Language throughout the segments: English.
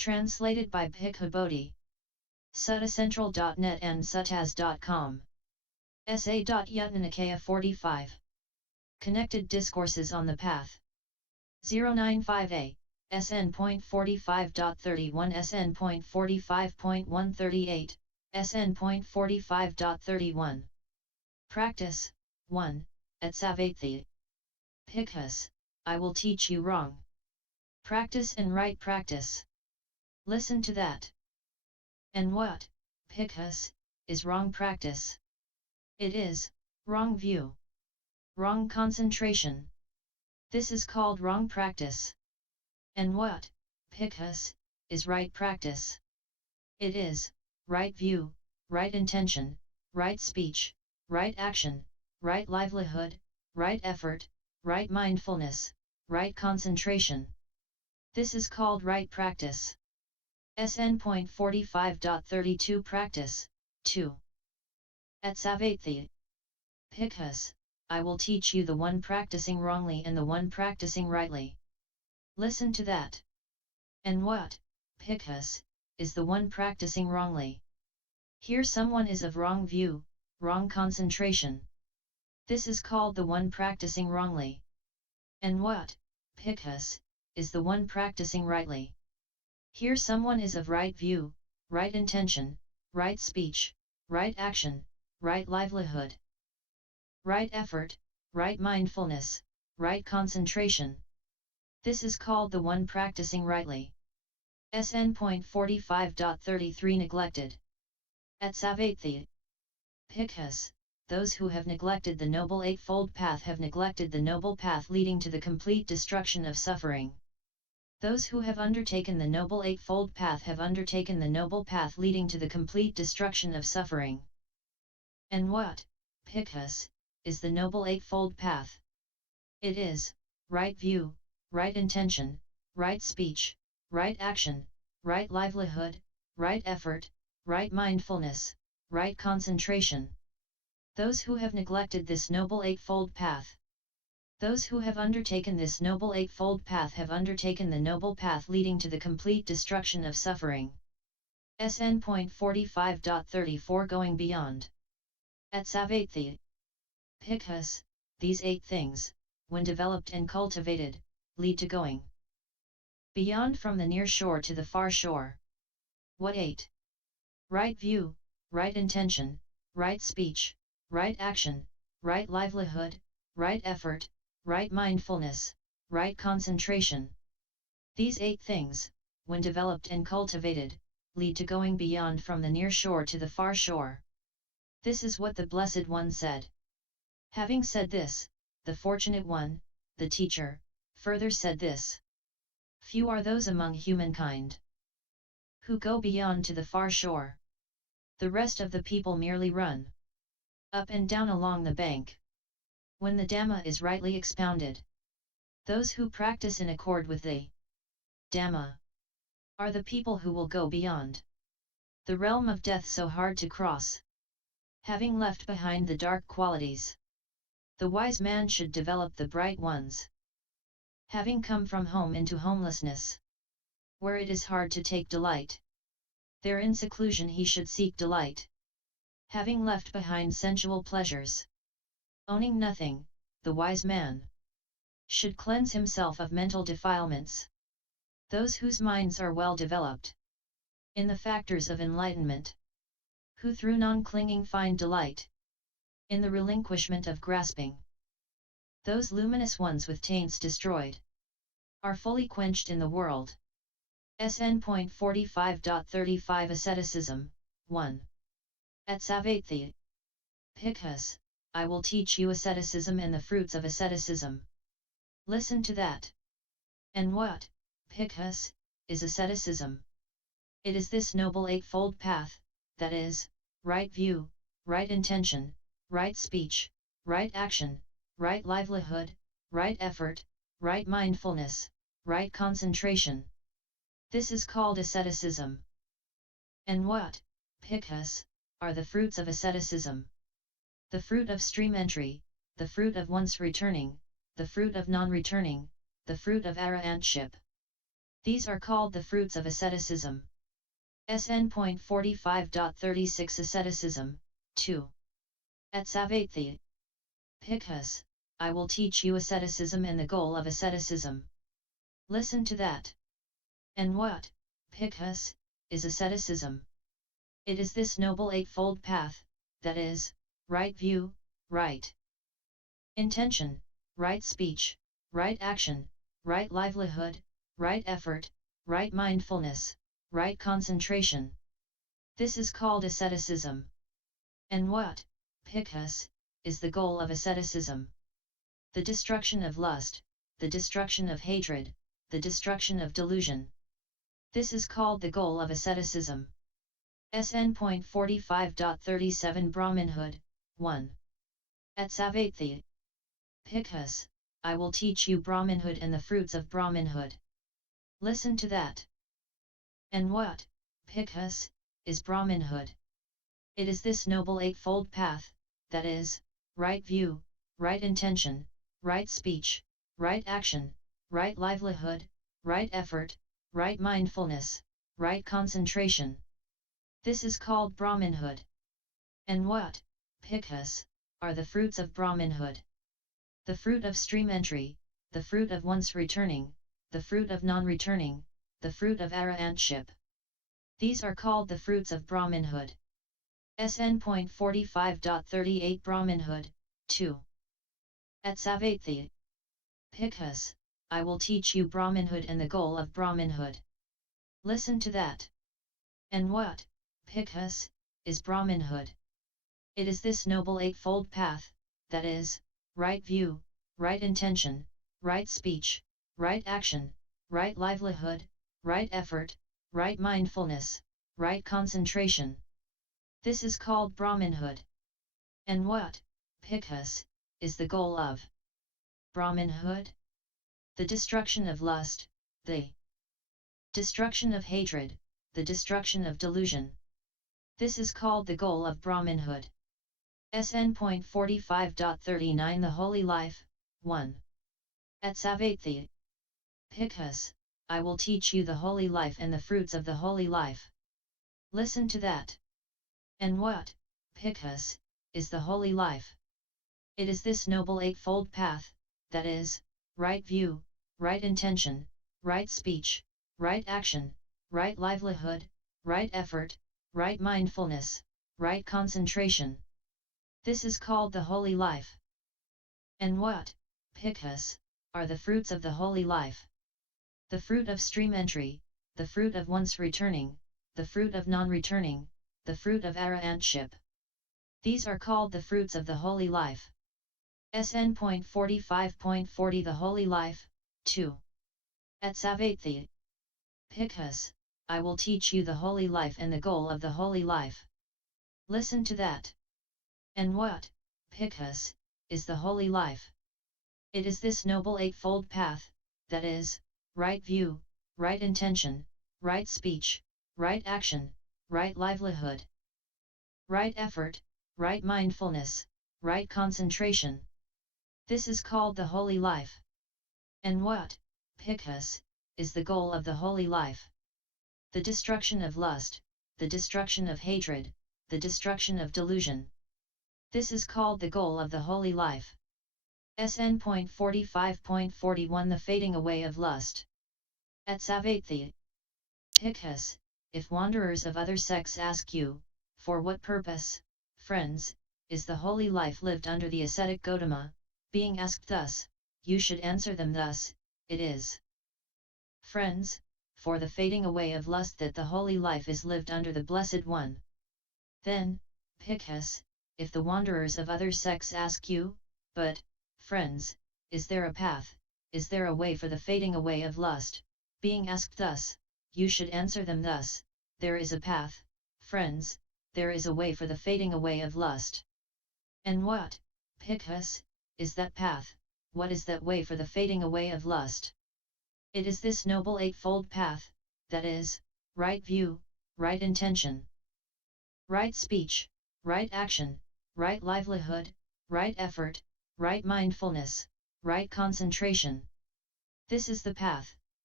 Translated by Bhikkhu Bodhi. Suttacentral.net and suttaz.com. Samyutta Nikaya 45. Connected Discourses on the Path. 095a. SN.45.31 SN.45.138 SN.45.31. Practice 1. At Savatthi. Bhikkhus, I will teach you wrong practice and right practice. Listen to that. And what, Bhikkhus, is wrong practice? It is wrong view, wrong concentration. This is called wrong practice. And what, Bhikkhus, is right practice? It is right view, right intention, right speech, right action, right livelihood, right effort, right mindfulness, right concentration. This is called right practice. SN.45.32 Practice 2. At Savatthi. Bhikkhus, I will teach you the one practicing wrongly and the one practicing rightly. Listen to that. And what, Bhikkhus, is the one practicing wrongly? Here someone is of wrong view, wrong concentration. This is called the one practicing wrongly. And what, Bhikkhus, is the one practicing rightly? Here someone is of right view, right intention, right speech, right action, right livelihood, right effort, right mindfulness, right concentration. This is called the one practicing rightly. SN.45.33 Neglected. At Savatthi. Bhikkhus, those who have neglected the Noble Eightfold Path have neglected the noble path leading to the complete destruction of suffering. Those who have undertaken the Noble Eightfold Path have undertaken the noble path leading to the complete destruction of suffering. And what, Bhikkhus, is the Noble Eightfold Path? It is right view, right intention, right speech, right action, right livelihood, right effort, right mindfulness, right concentration. Those who have neglected this Noble Eightfold Path. Those who have undertaken this Noble Eightfold Path have undertaken the noble path leading to the complete destruction of suffering. SN.45.34 Going Beyond. At Savatthi. Bhikkhus, these 8 things, when developed and cultivated, lead to going beyond from the near shore to the far shore. What 8? Right view, right intention, right speech, right action, right livelihood, right effort, right mindfulness, right concentration. These 8 things, when developed and cultivated, lead to going beyond from the near shore to the far shore. This is what the Blessed One said. Having said this, the Fortunate One, the teacher, further said this. Few are those among humankind who go beyond to the far shore. The rest of the people merely run up and down along the bank. When the Dhamma is rightly expounded, those who practice in accord with the Dhamma are the people who will go beyond the realm of death so hard to cross. Having left behind the dark qualities, the wise man should develop the bright ones. Having come from home into homelessness, where it is hard to take delight, there in seclusion he should seek delight. Having left behind sensual pleasures, owning nothing, the wise man should cleanse himself of mental defilements. Those whose minds are well developed in the factors of enlightenment, who through non-clinging find delight in the relinquishment of grasping. Those luminous ones with taints destroyed are fully quenched in the world. SN.45.35 Asceticism 1. At Savatthi. Bhikkhus, I will teach you asceticism and the fruits of asceticism. Listen to that. And what, Bhikkhus, is asceticism? It is this Noble Eightfold Path, that is, right view, right intention, right speech, right action, right livelihood, right effort, right mindfulness, right concentration. This is called asceticism. And what, Bhikkhus, are the fruits of asceticism? The fruit of stream entry, the fruit of once returning, the fruit of non-returning, the fruit of arahantship. These are called the fruits of asceticism. SN.45.36 Asceticism, 2. At Savatthi. Bhikkhus, I will teach you asceticism and the goal of asceticism. Listen to that. And what, Bhikkhus, is asceticism? It is this noble eightfold path, that is, right view, right intention, right speech, right action, right livelihood, right effort, right mindfulness, right concentration. This is called asceticism. And what, Bhikkhus, is the goal of asceticism? The destruction of lust, the destruction of hatred, the destruction of delusion. This is called the goal of asceticism. SN.45.37 Brahmanhood, 1. At Savatthi. Bhikkhus, I will teach you Brahmanhood and the fruits of Brahmanhood. Listen to that. And what, Bhikkhus, is Brahmanhood? It is this noble eightfold path, that is, right view, right intention, right speech, right action, right livelihood, right effort, right mindfulness, right concentration. This is called Brahmanhood. And what, Bhikkhus, are the fruits of Brahmanhood? The fruit of stream entry, the fruit of once returning, the fruit of non-returning, the fruit of arahantship. These are called the fruits of Brahmanhood. SN.45.38 Brahmanhood, 2. At Savatthi. Bhikkhus, I will teach you Brahmanhood and the goal of Brahmanhood. Listen to that. And what, Bhikkhus, is Brahmanhood? It is this noble eightfold path, that is, right view, right intention, right speech, right action, right livelihood, right effort, right mindfulness, right concentration. This is called Brahmanhood. And what, Bhikkhus, is the goal of Brahmanhood? The destruction of lust, the destruction of hatred, the destruction of delusion. This is called the goal of Brahmanhood. SN.45.39 The Holy Life, 1. At Savatthi. Bhikkhus, I will teach you the holy life and the fruits of the holy life. Listen to that. And what, Bhikkhus, is the holy life? It is this noble eightfold path, that is, right view, right intention, right speech, right action, right livelihood, right effort, right mindfulness, right concentration. This is called the holy life. And what, Bhikkhus, are the fruits of the holy life? The fruit of stream entry, the fruit of once returning, the fruit of non-returning, the fruit of arahantship. These are called the fruits of the holy life. SN.45.40 The Holy Life, 2. At Savatthi. Bhikkhus, I will teach you the holy life and the goal of the holy life. Listen to that. And what, Bhikkhus, is the holy life? It is this noble eightfold path, that is, right view, right intention, right speech, right action, right livelihood, right effort, right mindfulness, right concentration. This is called the holy life. And what, Bhikkhus, is the goal of the holy life? The destruction of lust, the destruction of hatred, the destruction of delusion. This is called the goal of the holy life. SN.45.41 The fading away of lust. At Savatthi. Bhikkhus, if wanderers of other sects ask you, for what purpose, friends, is the holy life lived under the ascetic Gautama, being asked thus, you should answer them thus, it is, friends, for the fading away of lust that the holy life is lived under the Blessed One. Then, Bhikkhus, if the wanderers of other sects ask you, but, friends, is there a path, is there a way for the fading away of lust, being asked thus, you should answer them thus, there is a path, friends, there is a way for the fading away of lust. And what, Bhikkhus, is that path, what is that way for the fading away of lust? It is this noble eightfold path, that is, right view, right intention, right speech, right action, right livelihood, right effort, right mindfulness, right concentration. This is the path,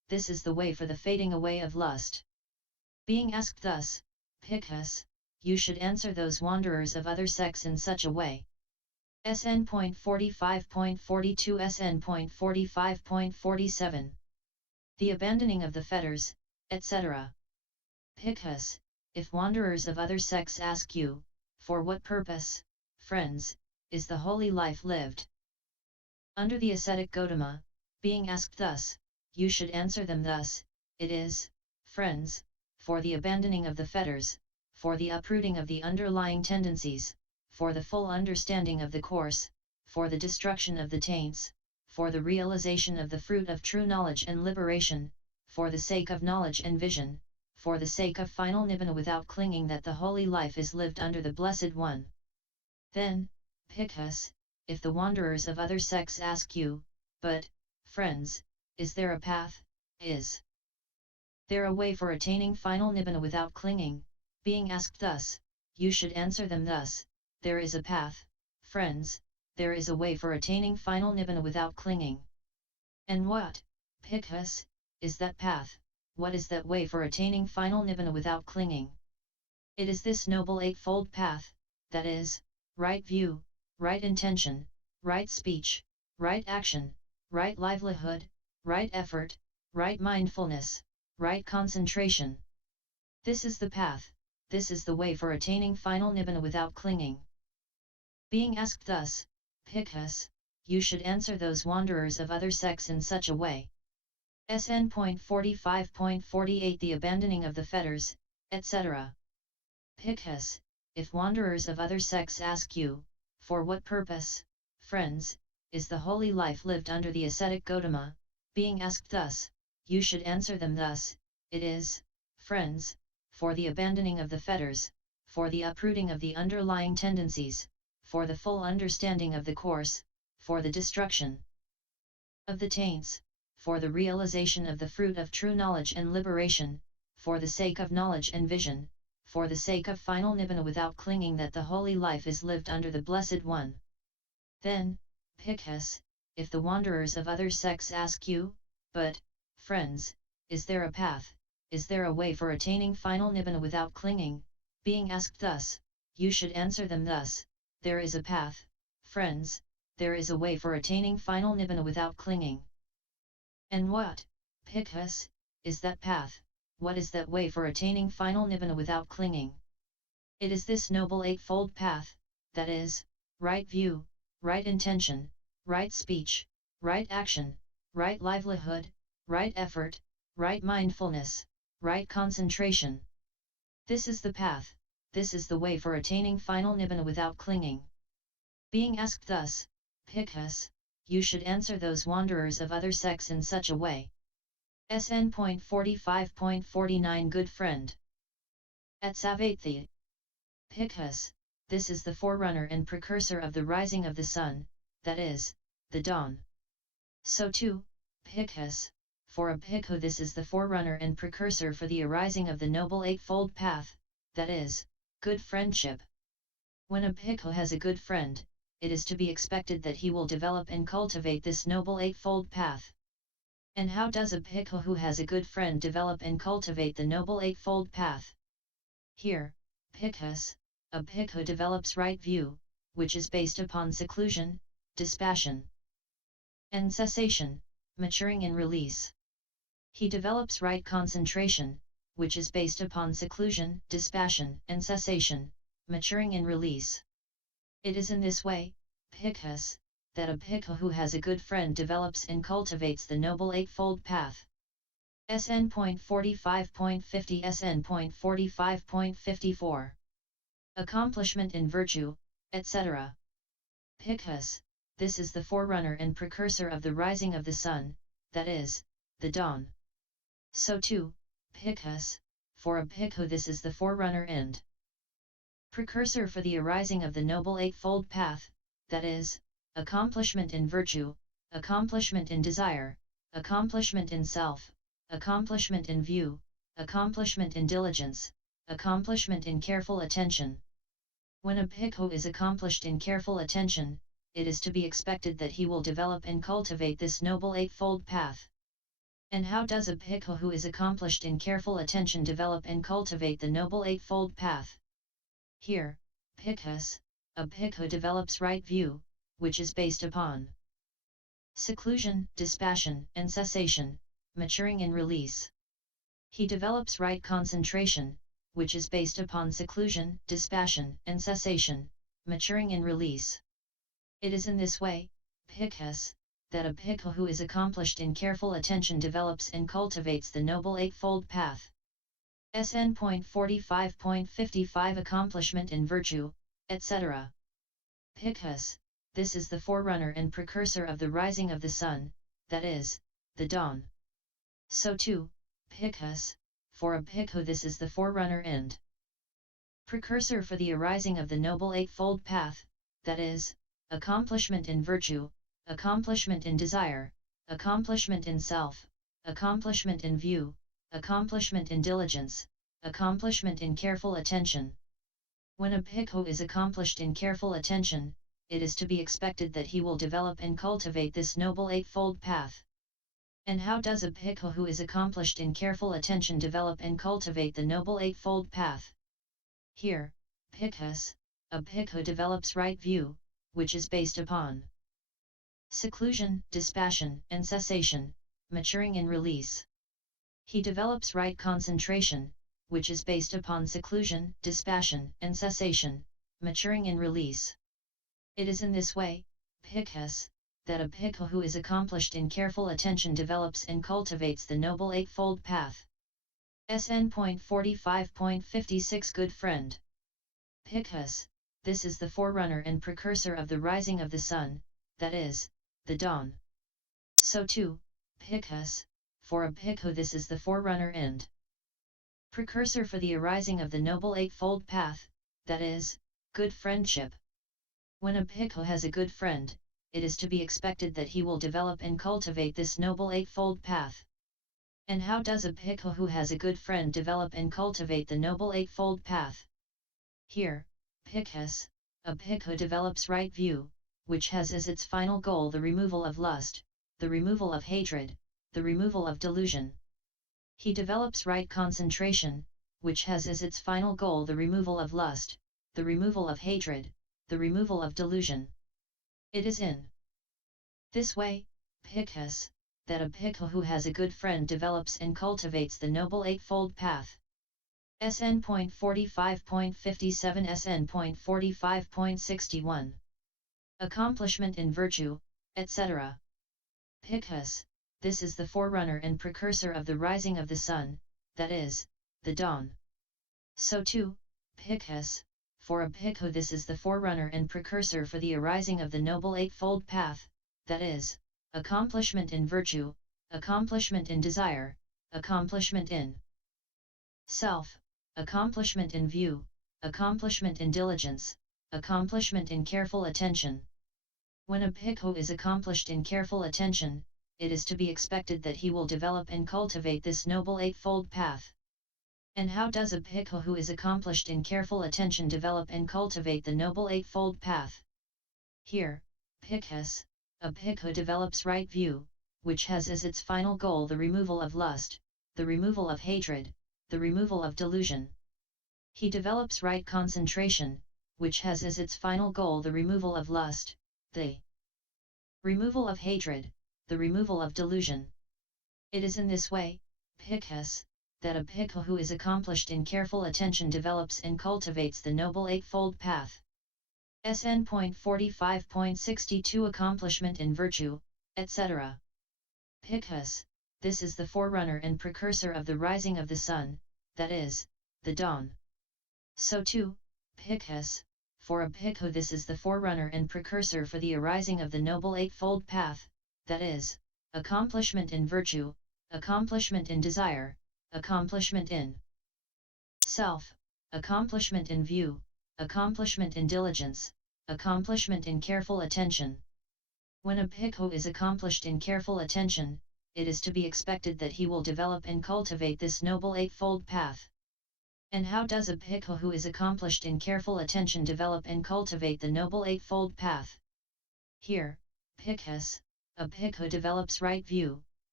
this is the way for the fading away of lust. Being asked thus, Bhikkhus, you should answer those wanderers of other sects in such a way. SN.45.42 SN.45.47 The abandoning of the fetters, etc. Bhikkhus, if wanderers of other sects ask you, for what purpose, friends, is the holy life lived? Under the ascetic Gautama, being asked thus, you should answer them thus, it is, friends, for the abandoning of the fetters, for the uprooting of the underlying tendencies, for the full understanding of the course, for the destruction of the taints, for the realization of the fruit of true knowledge and liberation, for the sake of knowledge and vision, for the sake of final nibbana without clinging that the holy life is lived under the Blessed One. Then, Bhikkhus, if the wanderers of other sects ask you, but, friends, is there a path, is there a way for attaining final nibbana without clinging? Being asked thus, you should answer them thus, there is a path, friends, there is a way for attaining final nibbana without clinging. And what, Bhikkhus, is that path? What is that way for attaining final nibbana without clinging? It is this noble eightfold path, that is, right view, right intention, right speech, right action, right livelihood, right effort, right mindfulness, right concentration. This is the path, this is the way for attaining final nibbana without clinging. Being asked thus, Bhikkhus, you should answer those wanderers of other sects in such a way. SN.45.48 The abandoning of the fetters, etc. Bhikkhus, if wanderers of other sects ask you, for what purpose, friends, is the holy life lived under the ascetic Gautama? Being asked thus, you should answer them thus, it is, friends, for the abandoning of the fetters, for the uprooting of the underlying tendencies, for the full understanding of the course, for the destruction of the taints, for the realization of the fruit of true knowledge and liberation, for the sake of knowledge and vision, for the sake of final nibbana without clinging that the holy life is lived under the Blessed One. Then, Bhikkhus, if the wanderers of other sects ask you, but, friends, is there a path, is there a way for attaining final nibbana without clinging? Being asked thus, you should answer them thus, there is a path, friends, there is a way for attaining final nibbana without clinging. And what, Bhikkhus, is that path? What is that way for attaining final nibbana without clinging? It is this noble eightfold path, that is, right view, right intention, right speech, right action, right livelihood, right effort, right mindfulness, right concentration. This is the path, this is the way for attaining final nibbana without clinging. Being asked thus, Bhikkhus, you should answer those wanderers of other sects in such a way. SN.45.49 Good friend. At Savatthi. Bhikkhus, this is the forerunner and precursor of the rising of the sun, that is, the dawn. So too, Bhikkhus, for a bhikkhu this is the forerunner and precursor for the arising of the noble eightfold path, that is, good friendship. When a bhikkhu has a good friend, it is to be expected that he will develop and cultivate this noble eightfold path. And how does a bhikkhu who has a good friend develop and cultivate the noble eightfold path? Here, Bhikkhus, a bhikkhu develops right view, which is based upon seclusion, dispassion, and cessation, maturing in release. He develops right concentration, which is based upon seclusion, dispassion, and cessation, maturing in release. It is in this way, Bhikkhus, that a bhikkhu who has a good friend develops and cultivates the noble eightfold path. SN.45.50 SN.45.54 Accomplishment in virtue, etc. Bhikkhus, this is the forerunner and precursor of the rising of the sun, that is, the dawn. So too, Bhikkhus, for a bhikkhu this is the forerunner and precursor for the arising of the noble eightfold path, that is, accomplishment in virtue, accomplishment in desire, accomplishment in self, accomplishment in view, accomplishment in diligence, accomplishment in careful attention. When a bhikkhu is accomplished in careful attention, it is to be expected that he will develop and cultivate this noble eightfold path. And how does a bhikkhu who is accomplished in careful attention develop and cultivate the Noble Eightfold Path? Here, Bhikkhus, a bhikkhu develops right view, which is based upon seclusion, dispassion, and cessation, maturing in release. He develops right concentration, which is based upon seclusion, dispassion, and cessation, maturing in release. It is in this way, Bhikkhus, that a bhikkhu who is accomplished in careful attention develops and cultivates the Noble Eightfold Path. SN.45.55 Accomplishment in Virtue, etc. Bhikkhus, this is the forerunner and precursor of the rising of the sun, that is, the dawn. So too, Bhikkhus, for a bhikkhu this is the forerunner and precursor for the arising of the Noble Eightfold Path, that is, accomplishment in virtue, accomplishment in desire, accomplishment in self, accomplishment in view, accomplishment in diligence, accomplishment in careful attention. When a bhikkhu is accomplished in careful attention, it is to be expected that he will develop and cultivate this Noble Eightfold Path. And how does a bhikkhu who is accomplished in careful attention develop and cultivate the Noble Eightfold Path? Here, Bhikkhus, a bhikkhu develops right view, which is based upon seclusion, dispassion, and cessation, maturing in release. He develops right concentration, which is based upon seclusion, dispassion, and cessation, maturing in release. It is in this way, Bhikkhus, that a bhikkhu who is accomplished in careful attention develops and cultivates the Noble Eightfold Path. SN.45.56 Good friend. Bhikkhus, this is the forerunner and precursor of the rising of the sun, that is, the dawn. So too, Bhikkhus, for a bhikkhu this is the forerunner and precursor for the arising of the Noble Eightfold Path, that is, good friendship. When a bhikkhu has a good friend, it is to be expected that he will develop and cultivate this Noble Eightfold Path. And how does a bhikkhu who has a good friend develop and cultivate the Noble Eightfold Path? Here, Bhikkhus, a bhikkhu develops right view, which has as its final goal the removal of lust, the removal of hatred, the removal of delusion. He develops right concentration, which has as its final goal the removal of lust, the removal of hatred, the removal of delusion. It is in this way, Bhikkhus, that a bhikkhu who has a good friend develops and cultivates the Noble Eightfold Path. SN.45.57 SN.45.61 Accomplishment in Virtue, etc. Bhikkhus, this is the forerunner and precursor of the rising of the sun, that is, the dawn. So too, Bhikkhus, for a bhikkhu this is the forerunner and precursor for the arising of the Noble Eightfold Path, that is, accomplishment in virtue, accomplishment in desire, accomplishment in self, accomplishment in view, accomplishment in diligence, accomplishment in careful attention. When a bhikkhu is accomplished in careful attention, it is to be expected that he will develop and cultivate this Noble Eightfold Path. And how does a bhikkhu who is accomplished in careful attention develop and cultivate the Noble Eightfold Path? Here, Bhikkhus, a bhikkhu develops right view, which has as its final goal the removal of lust, the removal of hatred, the removal of delusion. He develops right concentration, which has as its final goal the removal of lust, the removal of hatred, the removal of delusion. It is in this way, Bhikkhus, that a bhikkhu who is accomplished in careful attention develops and cultivates the Noble Eightfold Path. SN.45.62 Accomplishment in Virtue, etc. Bhikkhus, this is the forerunner and precursor of the rising of the sun, that is, the dawn. So too, Bhikkhus, for a bhikkhu this is the forerunner and precursor for the arising of the Noble Eightfold Path, that is, accomplishment in virtue, accomplishment in desire, accomplishment in self, accomplishment in view, accomplishment in diligence, accomplishment in careful attention. When a bhikkhu is accomplished in careful attention, it is to be expected that he will develop and cultivate this Noble Eightfold Path. And how does a bhikkhu who is accomplished in careful attention develop and cultivate the Noble Eightfold Path? Here, Bhikkhus, a bhikkhu develops right view,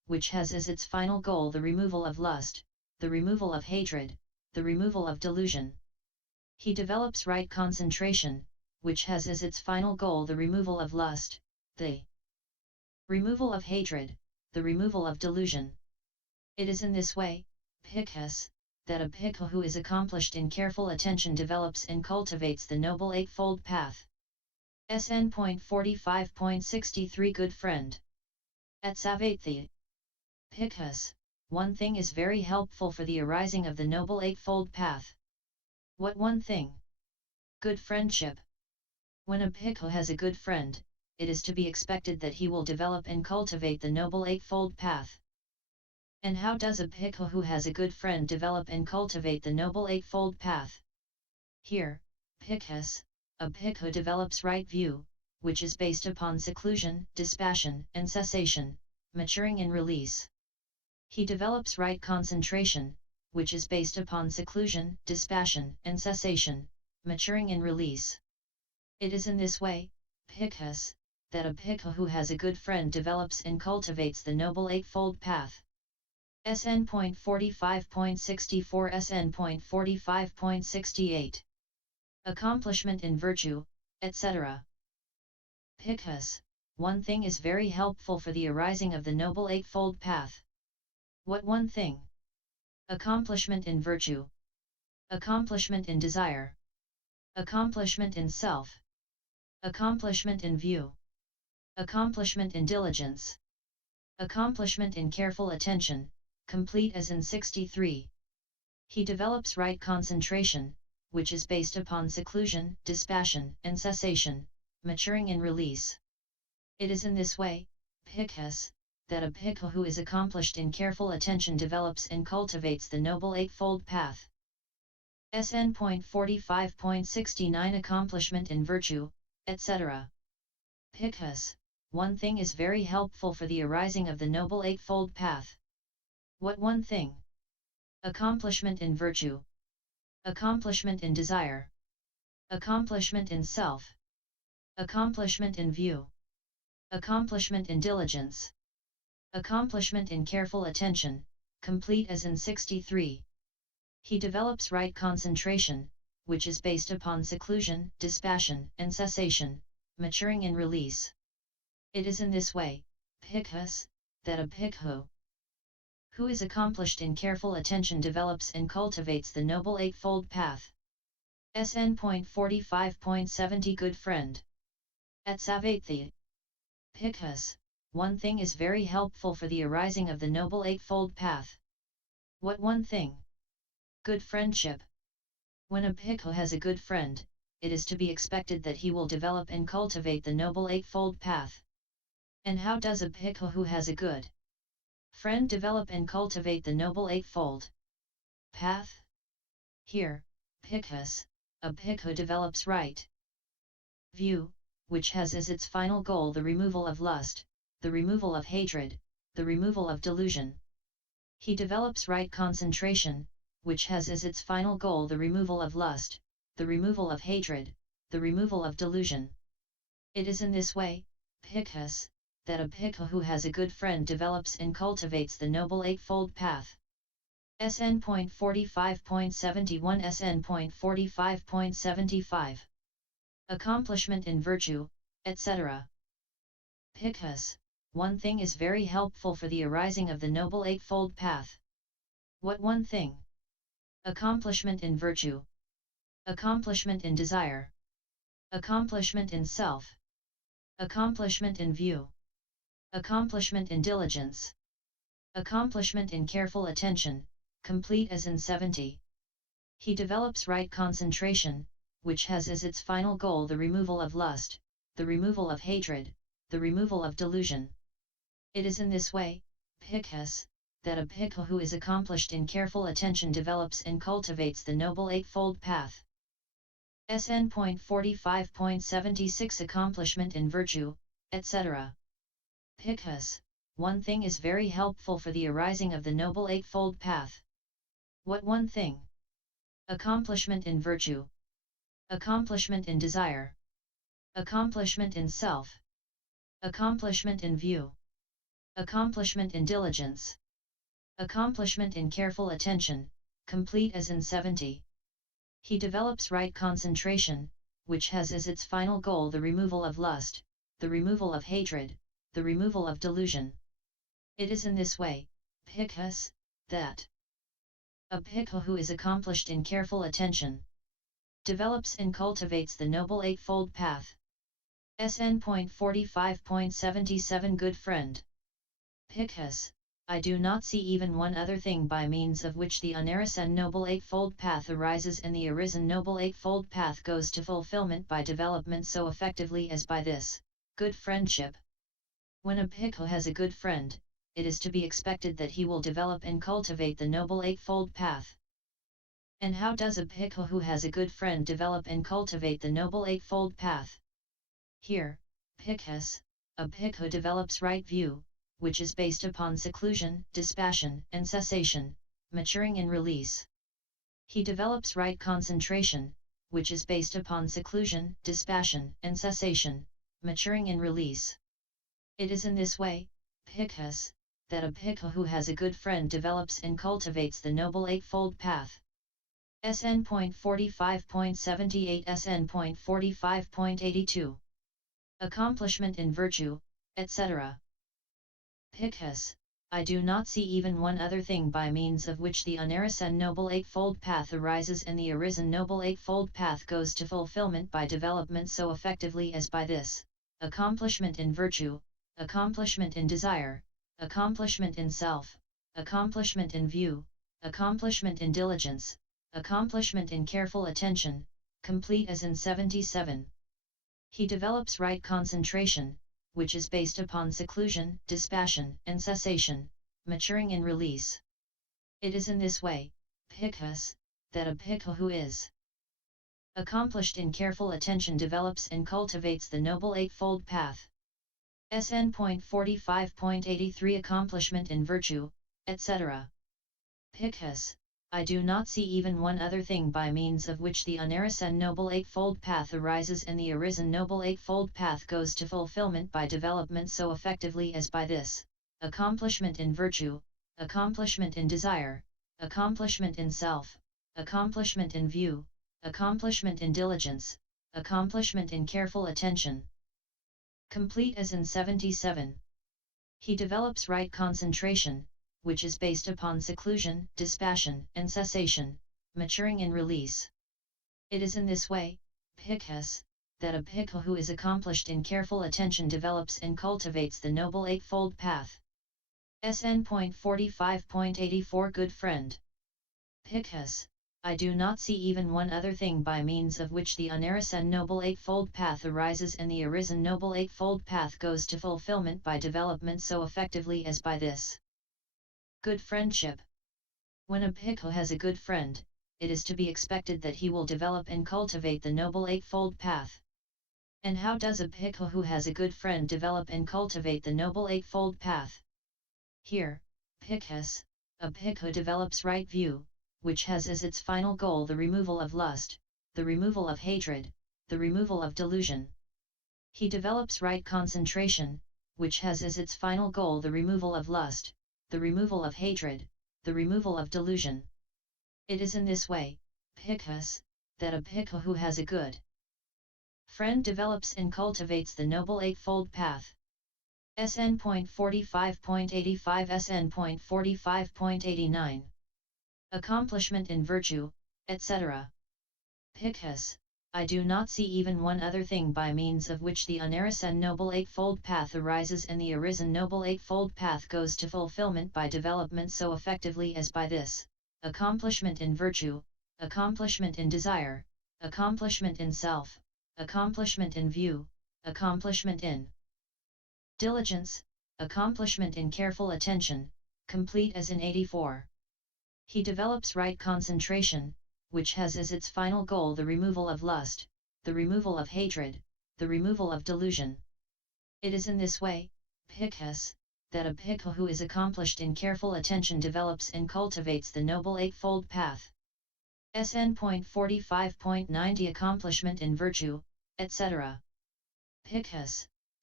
which has as its final goal the removal of lust, the removal of hatred, the removal of delusion. He develops right concentration, which has as its final goal the removal of lust, the removal of hatred, the removal of delusion. It is in this way, Bhikkhus, that a bhikkhu who is accomplished in careful attention develops and cultivates the Noble Eightfold Path. SN.45.63 Good friend. At Savatthi. Bhikkhus, one thing is very helpful for the arising of the Noble Eightfold Path. What one thing? Good friendship. When a bhikkhu has a good friend, it is to be expected that he will develop and cultivate the Noble Eightfold Path. And how does a bhikkhu who has a good friend develop and cultivate the Noble Eightfold Path? Here, Bhikkhus, a bhikkhu develops right view, which is based upon seclusion, dispassion, and cessation, maturing in release. He develops right concentration, which is based upon seclusion, dispassion, and cessation, maturing in release. It is in this way, Bhikkhus, that a bhikkhu who has a good friend develops and cultivates the Noble Eightfold Path. SN.45.64 SN.45.68 Accomplishment in virtue, etc. Bhikkhus, one thing is very helpful for the arising of the Noble Eightfold Path. What one thing? Accomplishment in virtue. Accomplishment in desire. Accomplishment in self. Accomplishment in view. Accomplishment in diligence. Accomplishment in careful attention, complete as in 63. He develops right concentration, which is based upon seclusion, dispassion, and cessation, maturing in release. It is in this way, Bhikkhus, that a bhikkhu who is accomplished in careful attention develops and cultivates the Noble Eightfold Path. SN.45.69 Accomplishment in virtue, etc. Bhikkhus, one thing is very helpful for the arising of the Noble Eightfold Path. What one thing? Accomplishment in virtue. Accomplishment in desire. Accomplishment in self. Accomplishment in view. Accomplishment in diligence. Accomplishment in careful attention, complete as in 63. He develops right concentration, which is based upon seclusion, dispassion, and cessation, maturing in release. It is in this way, Bhikkhus, that a bhikkhu who is accomplished in careful attention develops and cultivates the Noble Eightfold Path. SN.45.70 Good friend. At Savatthi. Bhikkhus, one thing is very helpful for the arising of the Noble Eightfold Path. What one thing? Good friendship. When a bhikkhu has a good friend, it is to be expected that he will develop and cultivate the Noble Eightfold Path. And how does a bhikkhu who has a good friend develop and cultivate the Noble Eightfold Path? Here, Bhikkhus, a bhikkhu develops right view, which has as its final goal the removal of lust, the removal of hatred, the removal of delusion. He develops right concentration, which has as its final goal the removal of lust, the removal of hatred, the removal of delusion. It is in this way, Bhikkhus, that a bhikkhu who has a good friend develops and cultivates the Noble Eightfold Path. SN.45.71 SN.45.75 Accomplishment in virtue, etc. Bhikkhus, one thing is very helpful for the arising of the Noble Eightfold Path. What one thing? Accomplishment in virtue. Accomplishment in desire. Accomplishment in self. Accomplishment in view. Accomplishment in diligence. Accomplishment in careful attention, complete as in 70. He develops right concentration, which has as its final goal the removal of lust, the removal of hatred, the removal of delusion. It is in this way, Bhikkhus, that a bhikkhu who is accomplished in careful attention develops and cultivates the Noble Eightfold Path. SN.45.76 Accomplishment in virtue, etc. Bhikkhus, one thing is very helpful for the arising of the Noble Eightfold Path. What one thing? Accomplishment in virtue. Accomplishment in desire. Accomplishment in self. Accomplishment in view. Accomplishment in diligence. Accomplishment in careful attention, complete as in 70. He develops right concentration, which has as its final goal the removal of lust, the removal of hatred, the removal of delusion. It is in this way, Bhikkhus, that a bhikkhu who is accomplished in careful attention develops and cultivates the Noble Eightfold Path. SN.45.77 Good friend. Bhikkhus, I do not see even one other thing by means of which the unarisen Noble Eightfold Path arises and the arisen Noble Eightfold Path goes to fulfillment by development so effectively as by this, good friendship. When a bhikkhu has a good friend, it is to be expected that he will develop and cultivate the Noble Eightfold Path. And how does a bhikkhu who has a good friend develop and cultivate the Noble Eightfold Path? Here, Bhikkhus, a bhikkhu develops right view, which is based upon seclusion, dispassion, and cessation, maturing in release. He develops right concentration, which is based upon seclusion, dispassion, and cessation, maturing in release. It is in this way, Bhikkhus, that a bhikkhu who has a good friend develops and cultivates the Noble Eightfold Path. SN.45.78 SN.45.82 Accomplishment in virtue, etc. Bhikkhus, I do not see even one other thing by means of which the unarisen Noble Eightfold Path arises and the arisen Noble Eightfold Path goes to fulfillment by development so effectively as by this, accomplishment in virtue, accomplishment in desire, accomplishment in self, accomplishment in view, accomplishment in diligence, accomplishment in careful attention, complete as in 77. He develops right concentration, which is based upon seclusion, dispassion, and cessation, maturing in release. It is in this way, Bhikkhus, that a bhikkhu who is accomplished in careful attention develops and cultivates the Noble Eightfold Path. SN.45.83 Accomplishment in virtue, etc. Bhikkhus, I do not see even one other thing by means of which the unarisen Noble Eightfold Path arises and the arisen Noble Eightfold Path goes to fulfillment by development so effectively as by this, accomplishment in virtue, accomplishment in desire, accomplishment in self, accomplishment in view, accomplishment in diligence, accomplishment in careful attention. Complete as in 77. He develops right concentration, which is based upon seclusion, dispassion, and cessation, maturing in release. It is in this way, Bhikkhus, that a bhikkhu who is accomplished in careful attention develops and cultivates the Noble Eightfold Path. SN.45.84 Good friend. Bhikkhus, I do not see even one other thing by means of which the unarisen Noble Eightfold Path arises and the arisen Noble Eightfold Path goes to fulfillment by development so effectively as by this. Good friendship. When a bhikkhu has a good friend, it is to be expected that he will develop and cultivate the Noble Eightfold Path. And how does a bhikkhu who has a good friend develop and cultivate the Noble Eightfold Path? Here, Bhikkhus, a bhikkhu develops right view, which has as its final goal the removal of lust, the removal of hatred, the removal of delusion. He develops right concentration, which has as its final goal the removal of lust, the removal of hatred, the removal of delusion. It is in this way, Bhikkhus, that a bhikkhu who has a good friend develops and cultivates the Noble Eightfold Path. SN.45.85 SN.45.89 Accomplishment in virtue, etc. Bhikkhus, I do not see even one other thing by means of which the unarisen Noble Eightfold Path arises and the arisen Noble Eightfold Path goes to fulfillment by development so effectively as by this, accomplishment in virtue, accomplishment in desire, accomplishment in self, accomplishment in view, accomplishment in diligence, accomplishment in careful attention, complete as in 84. He develops right concentration, which has as its final goal the removal of lust, the removal of hatred, the removal of delusion. It is in this way, Bhikkhus, that a bhikkhu who is accomplished in careful attention develops and cultivates the Noble Eightfold Path. SN.45.90 Accomplishment in virtue, etc. Bhikkhus,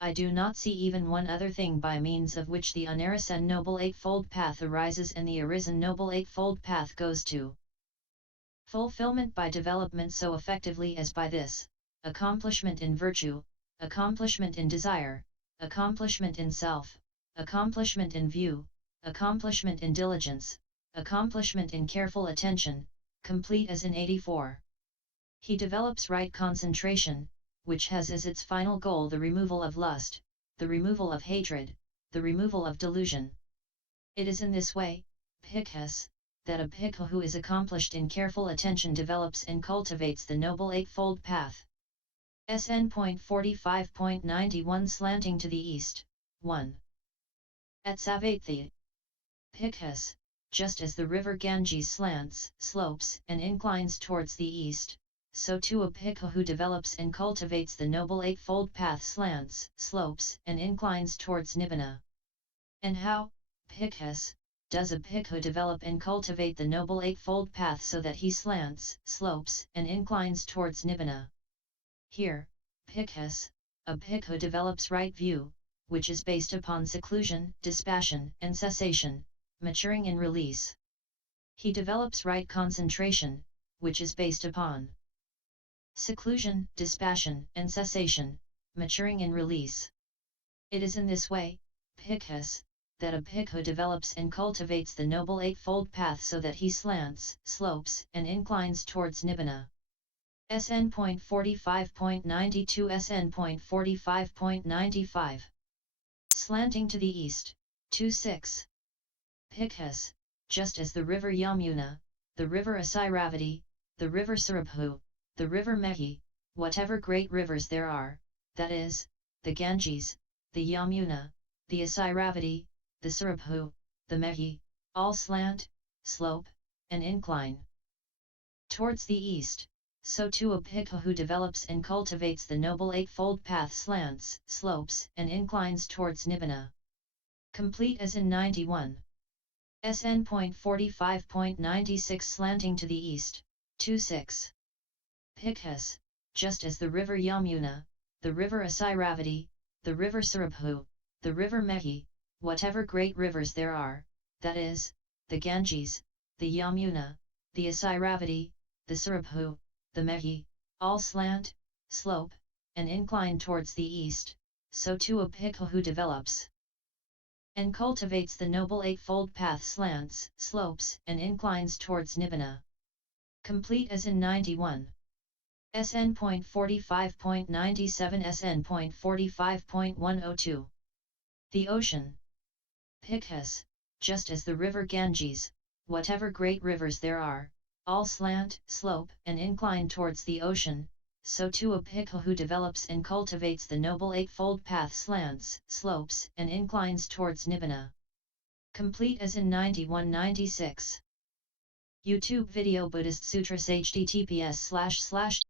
I do not see even one other thing by means of which the unarisen Noble Eightfold Path arises and the arisen Noble Eightfold Path goes to fulfillment by development so effectively as by this, accomplishment in virtue, accomplishment in desire, accomplishment in self, accomplishment in view, accomplishment in diligence, accomplishment in careful attention, complete as in 84. He develops right concentration, which has as its final goal the removal of lust, the removal of hatred, the removal of delusion. It is in this way, Bhikkhus, that a bhikkhu who is accomplished in careful attention develops and cultivates the Noble Eightfold Path. SN.45.91 Slanting to the East, 1. At Savatthi, Bhikkhus, just as the river Ganges slants, slopes and inclines towards the east, so too a bhikkhu who develops and cultivates the Noble Eightfold Path slants, slopes and inclines towards Nibbana. And how, Bhikkhus, does a bhikkhu develop and cultivate the Noble Eightfold Path so that he slants, slopes and inclines towards Nibbana? Here, Bhikkhus, a bhikkhu develops right view, which is based upon seclusion, dispassion and cessation, maturing in release. He develops right concentration, which is based upon seclusion, dispassion and cessation, maturing in release. It is in this way, Bhikkhus, that a bhikkhu develops and cultivates the Noble Eightfold Path so that he slants, slopes and inclines towards Nibbana. SN.45.92 SN.45.95 Slanting to the East, 2-6. Bhikkhus, just as the river Yamuna, the river Asairavati, the river Sarabhu, the river Mehi, whatever great rivers there are, that is, the Ganges, the Yamuna, the Asairavati, the Sarabhu, the Mehi, all slant, slope, and incline towards the east, so too a bhikkhu who develops and cultivates the Noble Eightfold Path slants, slopes and inclines towards Nibbana. Complete as in 91. SN.45.96 Slanting to the East, 2-6. Bhikkhus, just as the river Yamuna, the river Asairavati, the river Sarabhu, the river Mehi, whatever great rivers there are, that is, the Ganges, the Yamuna, the Asairavati, the Sarabhu, the Mehi, all slant, slope, and incline towards the east, so too a bhikkhu who develops and cultivates the Noble Eightfold Path slants, slopes and inclines towards Nibbana. Complete as in 91. SN.45.97 SN.45.102 The ocean. Bhikkhus, just as the river Ganges, whatever great rivers there are, all slant, slope and incline towards the ocean, so too a bhikkhu who develops and cultivates the Noble Eightfold Path slants, slopes and inclines towards Nibbana. Complete as in 91-96. YouTube video Buddhist Sutras https://